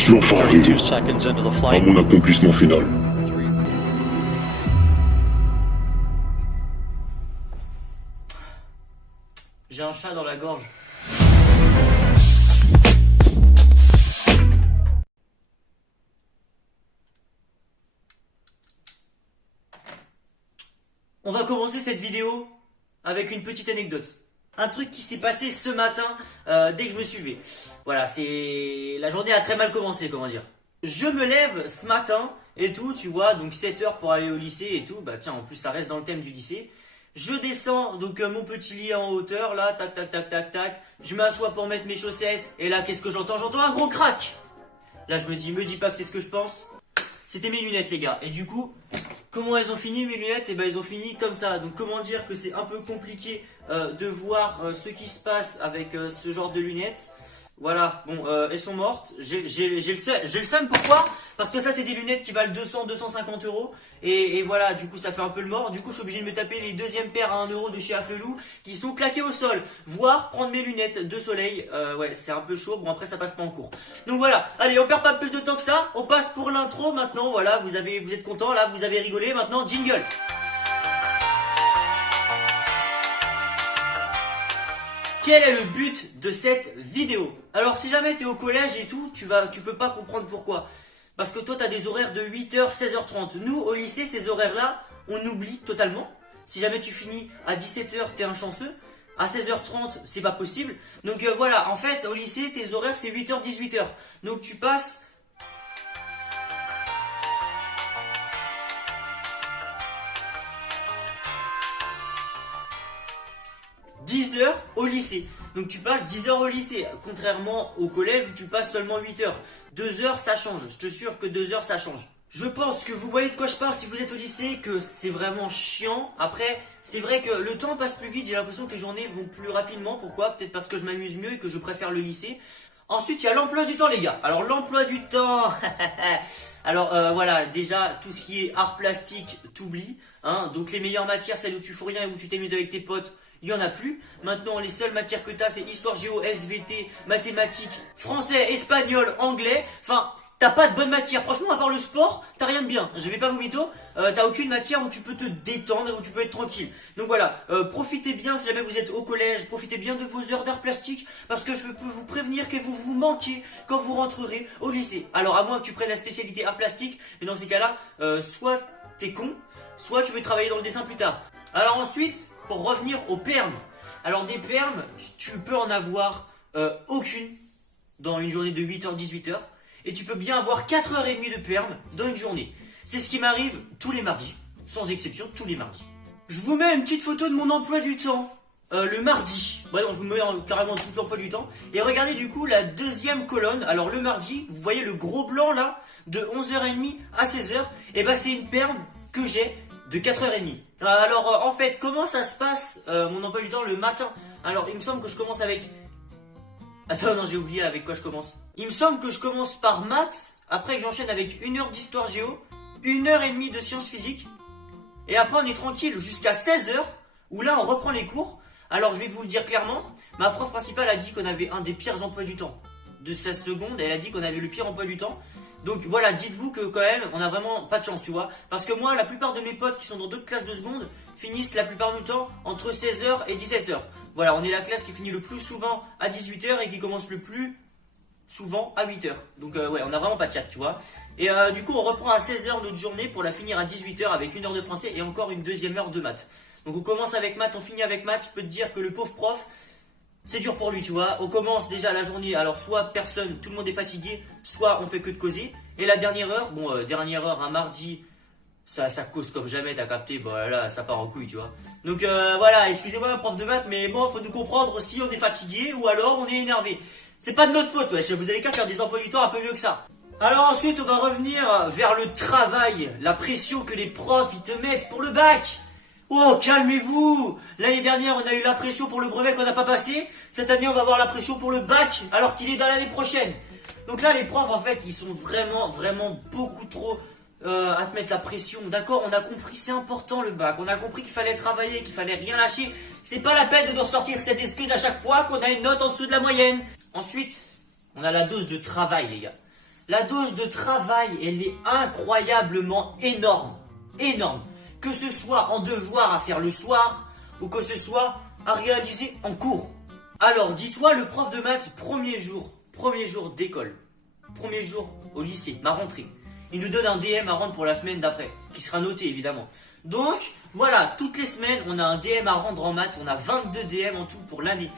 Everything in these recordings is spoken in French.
suis enfin arrivé à mon accomplissement final. J'ai un chat dans la gorge. On va commencer cette vidéo avec une petite anecdote. Un truc qui s'est passé ce matin dès que je me suis levé. Voilà, la journée a très mal commencé, comment dire. Je me lève ce matin et tout, tu vois, donc 7h pour aller au lycée et tout. Bah tiens, en plus ça reste dans le thème du lycée. Je descends donc mon petit lit en hauteur, là, tac, tac, tac, tac, tac. Je m'assois pour mettre mes chaussettes et là, qu'est-ce que j'entends? J'entends un gros crack. Là, je me dis pas que c'est ce que je pense. C'était mes lunettes, les gars. Et du coup, comment elles ont fini mes lunettes? Et ben elles ont fini comme ça. Donc comment dire que c'est un peu compliqué de voir ce qui se passe avec ce genre de lunettes. Voilà, bon, elles sont mortes. J'ai le seum, pourquoi? Parce que ça, c'est des lunettes qui valent 200-250 euros. Et voilà, du coup, ça fait un peu le mort. Du coup, je suis obligé de me taper les deuxièmes paires à 1 euro de chez Afflelou qui sont claquées au sol. Voire prendre mes lunettes de soleil. Ouais, c'est un peu chaud. Bon, après, ça passe pas en cours. Donc voilà, allez, on perd pas plus de temps que ça. On passe pour l'intro maintenant. Voilà, vous êtes contents, là, vous avez rigolé. Maintenant, jingle. Quel est le but de cette vidéo? Alors si jamais tu es au collège et tout, tu peux pas comprendre pourquoi. Parce que toi tu as des horaires de 8h, 16h30. Nous au lycée, ces horaires-là, on oublie totalement. Si jamais tu finis à 17h, tu es un chanceux. À 16h30, c'est pas possible. Donc voilà, en fait au lycée, tes horaires c'est 8h, 18h. Donc tu passes 10 heures au lycée. Donc tu passes 10 heures au lycée, contrairement au collège où tu passes seulement 8 heures. 2 heures ça change, je te jure que 2 heures ça change. Je pense que vous voyez de quoi je parle si vous êtes au lycée, que c'est vraiment chiant. Après, c'est vrai que le temps passe plus vite, j'ai l'impression que les journées vont plus rapidement. Pourquoi? Peut-être parce que je m'amuse mieux et que je préfère le lycée. Ensuite, il y a l'emploi du temps, les gars. Alors, l'emploi du temps... Alors, voilà, déjà, tout ce qui est art plastique, t'oublies. Hein. Donc, les meilleures matières, celles où tu fous rien et où tu t'amuses avec tes potes, il n'y en a plus. Maintenant, les seules matières que tu as, c'est histoire, géo, SVT, mathématiques, français, espagnol, anglais. Enfin, t'as pas de bonne matière. Franchement, à part le sport, t'as rien de bien. Je vais pas vous mytho. T'as aucune matière où tu peux te détendre, où tu peux être tranquille. Donc voilà, profitez bien si jamais vous êtes au collège. Profitez bien de vos heures d'art plastique. Parce que je peux vous prévenir que vous manquez quand vous rentrerez au lycée. Alors, à moins que tu prennes la spécialité art plastique. Mais dans ces cas-là, soit t'es con, soit tu veux travailler dans le dessin plus tard. Alors ensuite... Pour revenir aux permes. Alors des permes, tu peux en avoir aucune dans une journée de 8h, 18h. Et tu peux bien avoir 4h30 de permes dans une journée. C'est ce qui m'arrive tous les mardis. Sans exception, tous les mardis. Je vous mets une petite photo de mon emploi du temps. Le mardi. Ouais, donc je vous mets carrément tout l'emploi du temps. Et regardez du coup la deuxième colonne. Alors le mardi, vous voyez le gros blanc là, de 11h30 à 16h. Et ben c'est une perme que j'ai de 4h30. Alors en fait, comment ça se passe mon emploi du temps le matin? Alors il me semble que je commence avec... Attends, non, j'ai oublié avec quoi je commence. Il me semble que je commence par maths, après que j'enchaîne avec 1 heure d'histoire géo, 1h30 de sciences physiques, et après on est tranquille jusqu'à 16h, où là on reprend les cours. Alors je vais vous le dire clairement, ma prof principale a dit qu'on avait un des pires emplois du temps. De 16 secondes, elle a dit qu'on avait le pire emploi du temps. Donc voilà, dites-vous que quand même, on a vraiment pas de chance, tu vois. Parce que moi, la plupart de mes potes qui sont dans d'autres classes de seconde finissent la plupart du temps entre 16h et 17h. Voilà, on est la classe qui finit le plus souvent à 18h et qui commence le plus souvent à 8h. Donc ouais, on a vraiment pas de chat, tu vois. Et du coup, on reprend à 16h notre journée pour la finir à 18h avec 1 heure de français et encore une deuxième heure de maths. Donc on commence avec maths, on finit avec maths. Je peux te dire que le pauvre prof... C'est dur pour lui, tu vois. On commence déjà la journée, alors soit personne, tout le monde est fatigué, soit on fait que de causer. Et la dernière heure, bon, dernière heure, un mardi, ça cause comme jamais, t'as capté, bon là, ça part en couille, tu vois. Donc voilà, excusez-moi, prof de maths, mais bon, faut nous comprendre si on est fatigué ou alors on est énervé. C'est pas de notre faute, wesh, vous avez qu'à faire des emplois du temps un peu mieux que ça. Alors ensuite, on va revenir vers le travail, la pression que les profs, ils te mettent pour le bac. Oh, calmez-vous! L'année dernière, on a eu la pression pour le brevet qu'on n'a pas passé. Cette année, on va avoir la pression pour le bac, alors qu'il est dans l'année prochaine. Donc là, les profs, en fait, ils sont vraiment beaucoup trop à te mettre la pression. D'accord, on a compris, c'est important le bac. On a compris qu'il fallait travailler, qu'il fallait rien lâcher. C'est pas la peine de nous ressortir cette excuse à chaque fois qu'on a une note en dessous de la moyenne. Ensuite, on a la dose de travail, les gars. La dose de travail, elle est incroyablement énorme. Énorme. Que ce soit en devoir à faire le soir ou que ce soit à réaliser en cours. Alors, dis-toi, le prof de maths, premier jour d'école, premier jour au lycée, ma rentrée. Il nous donne un DM à rendre pour la semaine d'après, qui sera noté évidemment. Donc, voilà, toutes les semaines, on a un DM à rendre en maths, on a 22 DM en tout pour l'année.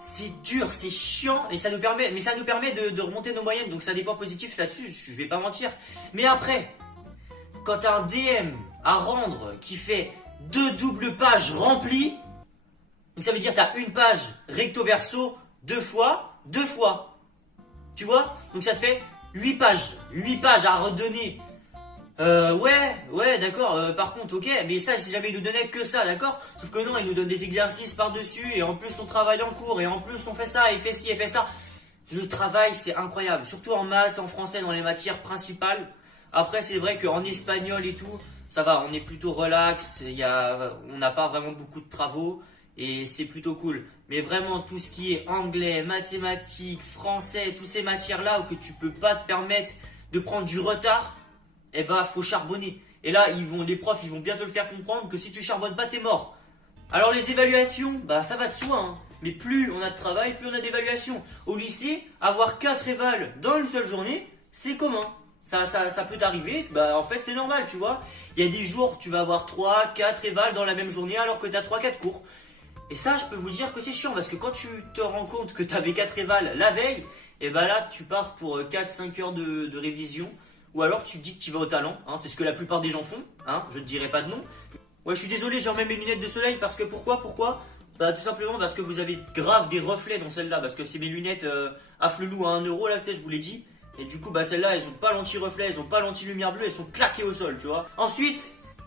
C'est dur, c'est chiant, et ça nous permet de remonter nos moyennes, donc ça a des points positifs là-dessus, je vais pas mentir. Mais après, quand t'as un DM à rendre qui fait 2 doubles pages remplies, donc ça veut dire t'as une page recto verso, 2 fois, tu vois? Donc ça fait 8 pages à redonner. Ouais, d'accord, par contre, ok, mais ça, si jamais il nous donnait que ça, d'accord? Sauf que non, il nous donne des exercices par-dessus, et en plus on travaille en cours, et en plus on fait ça, et fait ci, et fait ça. Le travail, c'est incroyable, surtout en maths, en français, dans les matières principales. Après, c'est vrai qu'en espagnol et tout, ça va, on est plutôt relax, on n'a pas vraiment beaucoup de travaux, et c'est plutôt cool. Mais vraiment, tout ce qui est anglais, mathématiques, français, toutes ces matières-là, où que tu peux pas te permettre de prendre du retard, eh ben, faut charbonner. Et là, les profs, ils vont bien te le faire comprendre que si tu charbonnes pas, t'es mort. Alors les évaluations, bah ça va de soi, hein. Mais plus on a de travail, plus on a d'évaluations. Au lycée, avoir 4 évals dans une seule journée, c'est commun. Ça peut t'arriver, bah en fait c'est normal, tu vois. Il y a des jours, tu vas avoir 3, 4 évals dans la même journée alors que tu as 3, 4 cours. Et ça, je peux vous dire que c'est chiant parce que quand tu te rends compte que tu avais 4 évals la veille, et bah là, tu pars pour 4-5 heures de révision. Ou alors tu dis que tu vas au talent, hein, c'est ce que la plupart des gens font, hein, je ne dirai pas de nom. Ouais, je suis désolé, j'ai remets mes lunettes de soleil parce que pourquoi? Bah tout simplement parce que vous avez grave des reflets dans celle-là, parce que c'est mes lunettes à flelou à 1 euro là, tu sais, je vous l'ai dit. Et du coup, bah celles-là, elles ont pas l'anti-reflet, elles ont pas l'anti-lumière bleue, elles sont claquées au sol, tu vois. Ensuite,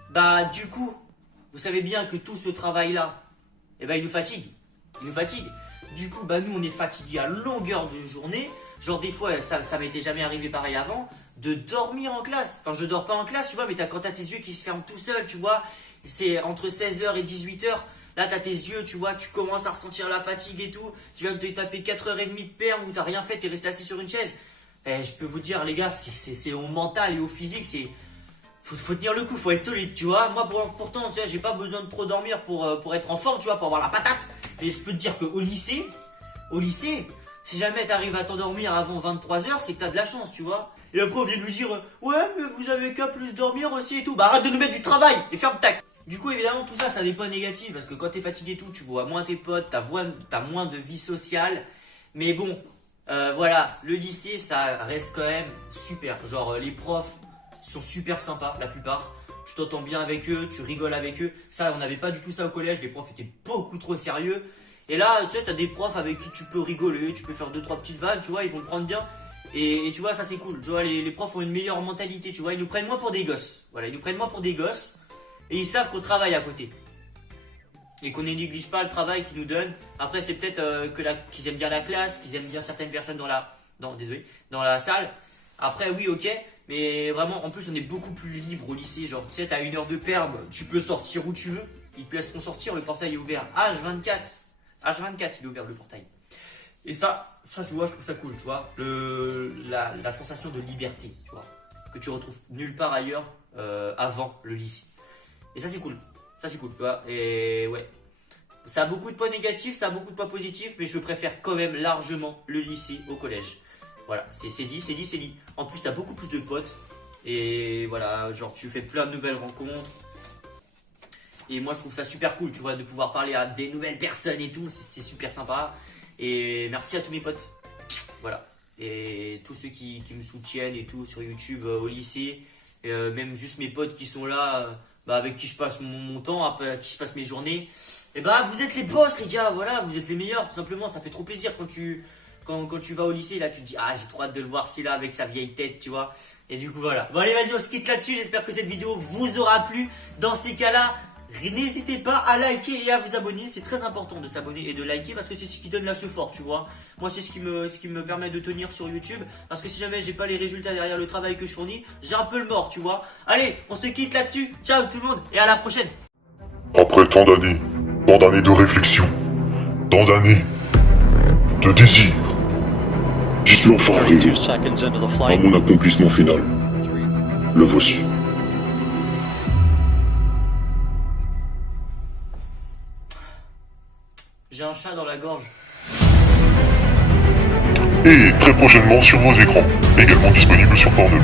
bah du coup, vous savez bien que tout ce travail-là, eh ben il nous fatigue. Du coup, bah nous on est fatigués à longueur de journée. Genre des fois, ça m'était jamais arrivé pareil avant, de dormir en classe. Enfin, je dors pas en classe, tu vois, mais quand t'as tes yeux qui se ferment tout seul, tu vois, c'est entre 16h et 18h. Là, t'as tes yeux, tu vois, tu commences à ressentir la fatigue et tout. Tu viens de te taper 4h30 de perme où t'as rien fait, t'es resté assis sur une chaise. Et je peux vous dire, les gars, c'est au mental et au physique, faut tenir le coup, faut être solide, tu vois. Moi, pourtant, tu vois, j'ai pas besoin de trop dormir pour être en forme, tu vois, pour avoir la patate. Et je peux te dire qu'au lycée, si jamais t'arrives à t'endormir avant 23h, c'est que t'as de la chance, tu vois. Et après, on vient nous dire, ouais, mais vous avez qu'à plus dormir aussi et tout. Bah, arrête de nous mettre du travail et ferme ta. Du coup, évidemment, tout ça, ça a des points négatifs parce que quand t'es fatigué et tout, tu vois moins tes potes, t'as moins de vie sociale. Mais bon, voilà, le lycée, ça reste quand même super. Genre, les profs sont super sympas, la plupart. Tu t'entends bien avec eux, tu rigoles avec eux. Ça, on n'avait pas du tout ça au collège. Les profs étaient beaucoup trop sérieux. Et là, tu sais, t'as des profs avec qui tu peux rigoler, tu peux faire 2-3 petites vannes, tu vois, ils vont te prendre bien. Et tu vois, ça c'est cool. Tu vois, les profs ont une meilleure mentalité, tu vois, ils nous prennent moins pour des gosses. Voilà, ils nous prennent moins pour des gosses. Et ils savent qu'on travaille à côté. Et qu'on ne néglige pas le travail qu'ils nous donnent. Après, c'est peut-être qu'ils aiment bien la classe, qu'ils aiment bien certaines personnes dans la salle. Après, oui, ok. Mais vraiment, en plus, on est beaucoup plus libre au lycée. Genre, tu sais, t'as 1 heure de perm, tu peux sortir où tu veux. Ils te laisseront sortir, le portail est ouvert H24. H24, il est ouvert le portail. Et ça, tu vois, je trouve ça cool, tu vois. La sensation de liberté, tu vois. Que tu retrouves nulle part ailleurs avant le lycée. Et ça, c'est cool. Ça, c'est cool, tu vois. Et ouais. Ça a beaucoup de points négatifs, ça a beaucoup de points positifs, mais je préfère quand même largement le lycée au collège. Voilà, c'est dit. En plus, t'as beaucoup plus de potes. Et voilà, genre, tu fais plein de nouvelles rencontres. Et moi, je trouve ça super cool, tu vois, de pouvoir parler à des nouvelles personnes et tout. C'est super sympa. Et merci à tous mes potes. Voilà. Et tous ceux qui me soutiennent et tout sur YouTube au lycée. Et, même juste mes potes qui sont là, avec qui je passe mon temps, avec qui je passe mes journées. Et vous êtes les boss, les gars. Voilà, vous êtes les meilleurs, tout simplement. Ça fait trop plaisir quand tu vas au lycée. Là, tu te dis, ah, j'ai trop hâte de le voir celui-là avec sa vieille tête, tu vois. Et du coup, voilà. Bon, allez, vas-y, on se quitte là-dessus. J'espère que cette vidéo vous aura plu. Dans ces cas-là, n'hésitez pas à liker et à vous abonner, c'est très important de s'abonner et de liker parce que c'est ce qui donne la support, tu vois. Moi, c'est ce qui me permet de tenir sur YouTube parce que si jamais j'ai pas les résultats derrière le travail que je fournis, j'ai un peu le mort, tu vois. Allez, on se quitte là-dessus. Ciao tout le monde et à la prochaine. Après tant d'années de réflexion, tant d'années de désir, J'y suis enfin 32 arrivé, seconds into the à flight. mon accomplissement final. Le voici. J'ai un chat dans la gorge. Et très prochainement sur vos écrans, également disponible sur Pornhub.